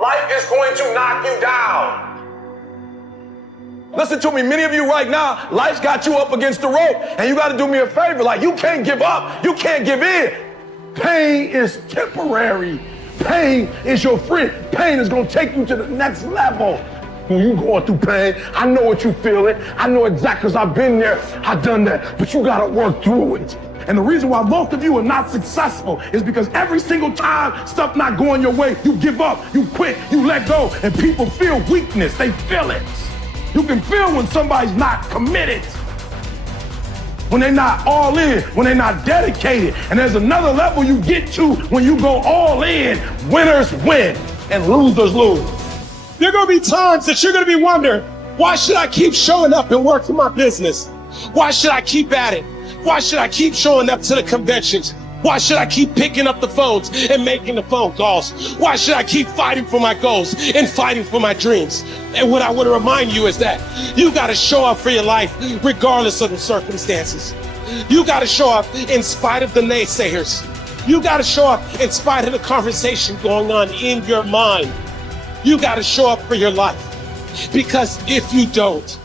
Life is going to knock you down. Listen to me, many of you right now, life's got you up against the rope, and you got to do me a favor. Like, you can't give up. You can't give in. Pain is temporary. Pain is your friend. Pain is going to take you to the next level. When you going through pain, I know what you feeling. I know exactly, because I've been there. I've done that. But you got to work through it. And the reason why most of you are not successful is because every single time stuff not going your way, you give up, you quit, you let go, and people feel weakness. They feel it. You can feel when somebody's not committed, when they're not all in, when they're not dedicated. And there's another level you get to when you go all in. Winners win and losers lose. There are going to be times that you're going to be wondering, why should I keep showing up and working my business? Why should I keep at it? Why should I keep showing up to the conventions? Why should I keep picking up the phones and making the phone calls? Why should I keep fighting for my goals and fighting for my dreams? And what I want to remind you is that you got to show up for your life regardless of the circumstances. You got to show up in spite of the naysayers. You got to show up in spite of the conversation going on in your mind. You got to show up for your life, because if you don't,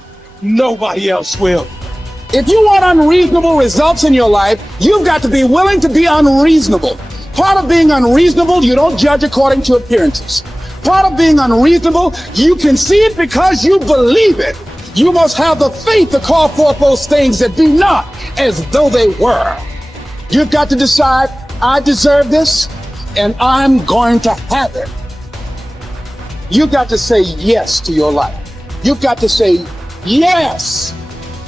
nobody else will. If you want unreasonable results in your life, you've got to be willing to be unreasonable. Part of being unreasonable, you don't judge according to appearances. Part of being unreasonable, you can see it because you believe it. You must have the faith to call forth those things that be not as though they were. You've got to decide, I deserve this, and I'm going to have it. You've got to say yes to your life. You've got to say yes.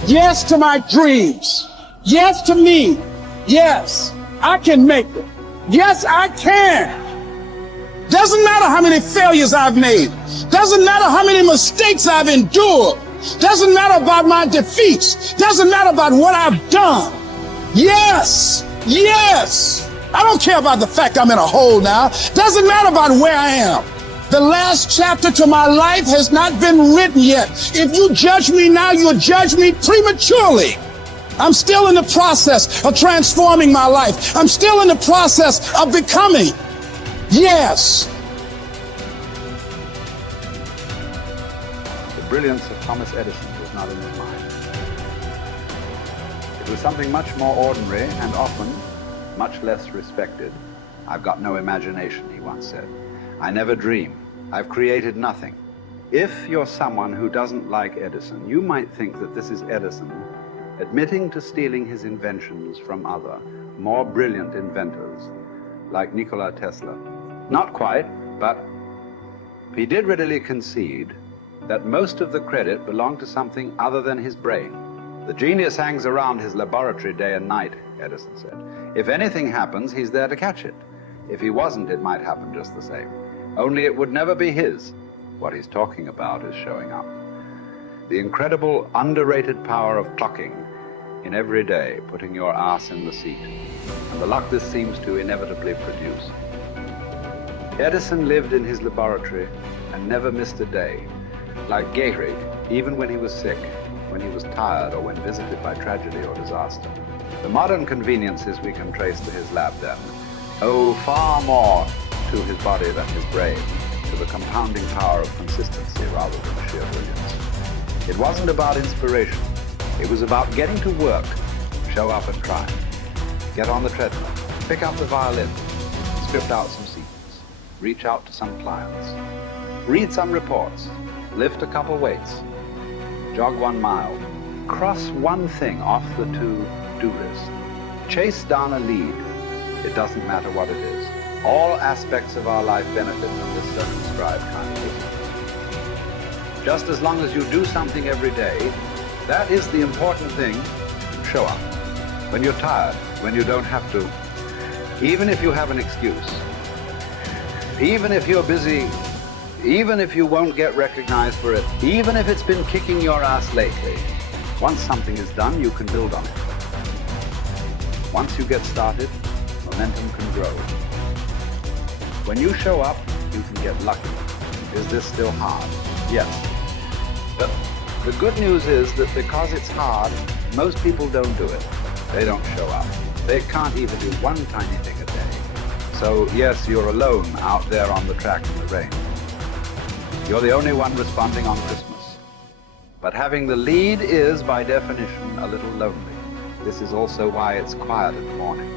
Yes to my dreams. Yes to me. Yes, I can make it. Yes, I can. Doesn't matter how many failures I've made. Doesn't matter how many mistakes I've endured. Doesn't matter about my defeats. Doesn't matter about what I've done. Yes, yes. I don't care about the fact I'm in a hole now. Doesn't matter about where I am. The last chapter to my life has not been written yet. If you judge me now, you'll judge me prematurely. I'm still in the process of transforming my life. I'm still in the process of becoming. Yes. The brilliance of Thomas Edison was not in his mind. It was something much more ordinary and often much less respected. I've got no imagination, he once said. I never dream. I've created nothing. If you're someone who doesn't like Edison, you might think that this is Edison admitting to stealing his inventions from other, more brilliant inventors, like Nikola Tesla. Not quite, but he did readily concede that most of the credit belonged to something other than his brain. The genius hangs around his laboratory day and night, Edison said. If anything happens, he's there to catch it. If he wasn't, it might happen just the same. Only it would never be his. What he's talking about is showing up. The incredible, underrated power of clocking in every day, putting your ass in the seat, and the luck this seems to inevitably produce. Edison lived in his laboratory and never missed a day. Like Gehrig, even when he was sick, when he was tired, or when visited by tragedy or disaster. The modern conveniences we can trace to his lab then owe far more to his body than his brain, to the compounding power of consistency rather than sheer brilliance. It wasn't about inspiration. It was about getting to work, show up and try. Get on the treadmill, pick up the violin, script out some sequence, reach out to some clients, read some reports, lift a couple weights, jog 1 mile, cross one thing off the to-do list, chase down a lead. It doesn't matter what it is. All aspects of our life benefit from this circumscribed kind of discipline. Just as long as you do something every day, that is the important thing. Show up. When you're tired, when you don't have to, even if you have an excuse, even if you're busy, even if you won't get recognized for it, even if it's been kicking your ass lately, once something is done, you can build on it. Once you get started, momentum can grow. When you show up, you can get lucky. Is this still hard? Yes. But the good news is that because it's hard, most people don't do it. They don't show up. They can't even do one tiny thing a day. So yes, you're alone out there on the track in the rain. You're the only one responding on Christmas. But having the lead is, by definition, a little lonely. This is also why it's quiet in the morning.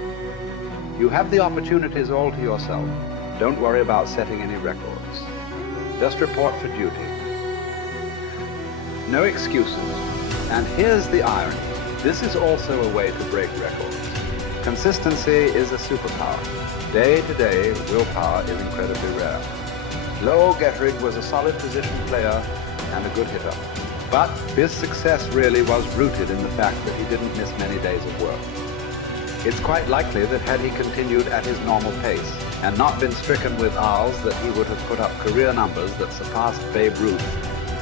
You have the opportunities all to yourself. Don't worry about setting any records. Just report for duty. No excuses. And here's the irony. This is also a way to break records. Consistency is a superpower. Day to day, willpower is incredibly rare. Lowell Getterig was a solid position player and a good hitter. But his success really was rooted in the fact that he didn't miss many days of work. It's quite likely that had he continued at his normal pace and not been stricken with R's, that he would have put up career numbers that surpassed Babe Ruth.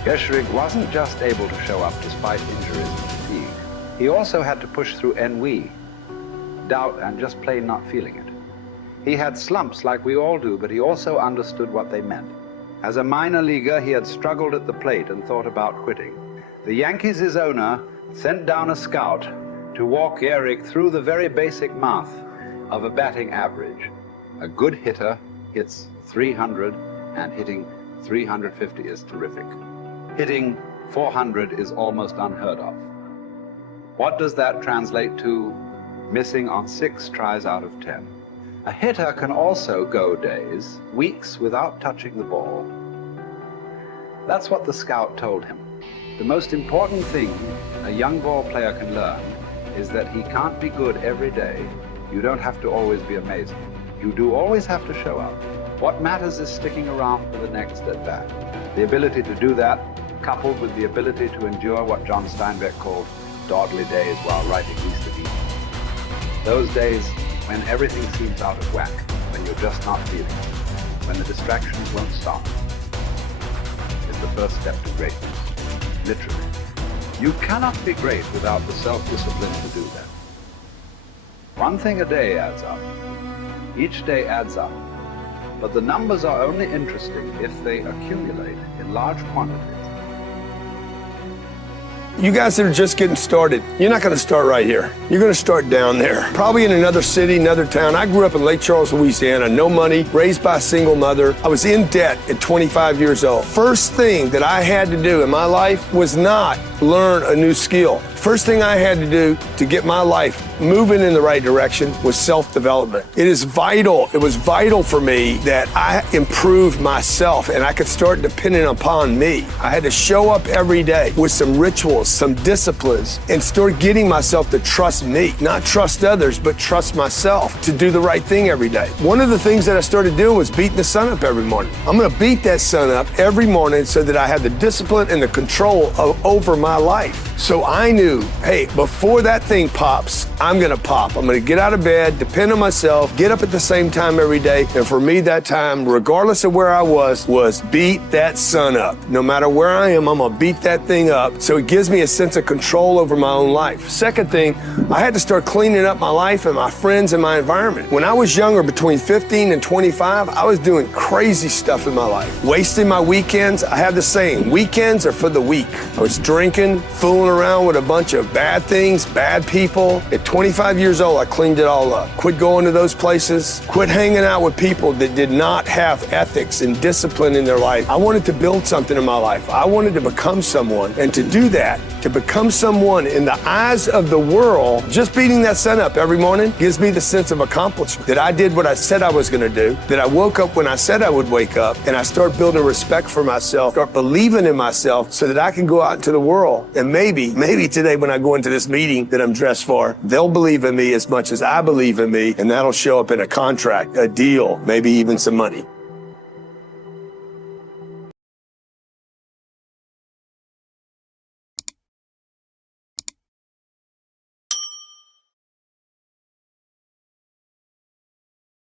Getterig wasn't just able to show up despite injuries and fatigue. He also had to push through ennui, doubt, and just plain not feeling it. He had slumps like we all do, but he also understood what they meant. As a minor leaguer, he had struggled at the plate and thought about quitting. The Yankees' owner sent down a scout to walk Gehrig through the very basic math of a batting average. A good hitter hits 300, and hitting 350 is terrific. Hitting 400 is almost unheard of. What does that translate to? Missing on 6 tries out of 10. A hitter can also go days, weeks without touching the ball. That's what the scout told him. The most important thing a young ball player can learn is that he can't be good every day. You don't have to always be amazing. You do always have to show up. What matters is sticking around for the next at-bat. The ability to do that, coupled with the ability to endure what John Steinbeck called dawdly days while writing Easter Eve. Those days when everything seems out of whack, when you're just not feeling it, when the distractions won't stop, is the first step to greatness, literally. You cannot be great without the self-discipline to do that. One thing a day adds up. Each day adds up. But the numbers are only interesting if they accumulate in large quantities. You guys that are just getting started, you're not going to start right here. You're going to start down there, probably in another city, another town. I grew up in Lake Charles, Louisiana, no money, raised by a single mother. I was in debt at 25 years old. First thing that I had to do in my life was not learn a new skill. First thing I had to do to get my life moving in the right direction was self-development. It is vital. It was vital for me that I improved myself and I could start depending upon me. I had to show up every day with some rituals, some disciplines, and start getting myself to trust me, not trust others, but trust myself to do the right thing every day. One of the things that I started doing was beating the sun up every morning. I'm going to beat that sun up every morning so that I have the discipline and the control over my life. So I knew, hey, before that thing pops, I'm going to pop. I'm going to get out of bed, depend on myself, get up at the same time every day. And for me, that time, regardless of where I was beat that sun up. No matter where I am, I'm going to beat that thing up. So it gives me a sense of control over my own life. Second thing, I had to start cleaning up my life and my friends and my environment. When I was younger, between 15 and 25, I was doing crazy stuff in my life. Wasting my weekends. I have the saying, weekends are for the weak. I was drinking, fooling around with a bunch of bad things, bad people. At 25 years old, I cleaned it all up. Quit going to those places. Quit hanging out with people that did not have ethics and discipline in their life. I wanted to build something in my life. I wanted to become someone. And to do that, to become someone in the eyes of the world, just beating that sun up every morning gives me the sense of accomplishment that I did what I said I was going to do, that I woke up when I said I would wake up, and I start building respect for myself, start believing in myself so that I can go out into the world. And maybe today when I go into this meeting that I'm dressed for, they'll believe in me as much as I believe in me, and that'll show up in a contract, a deal, maybe even some money.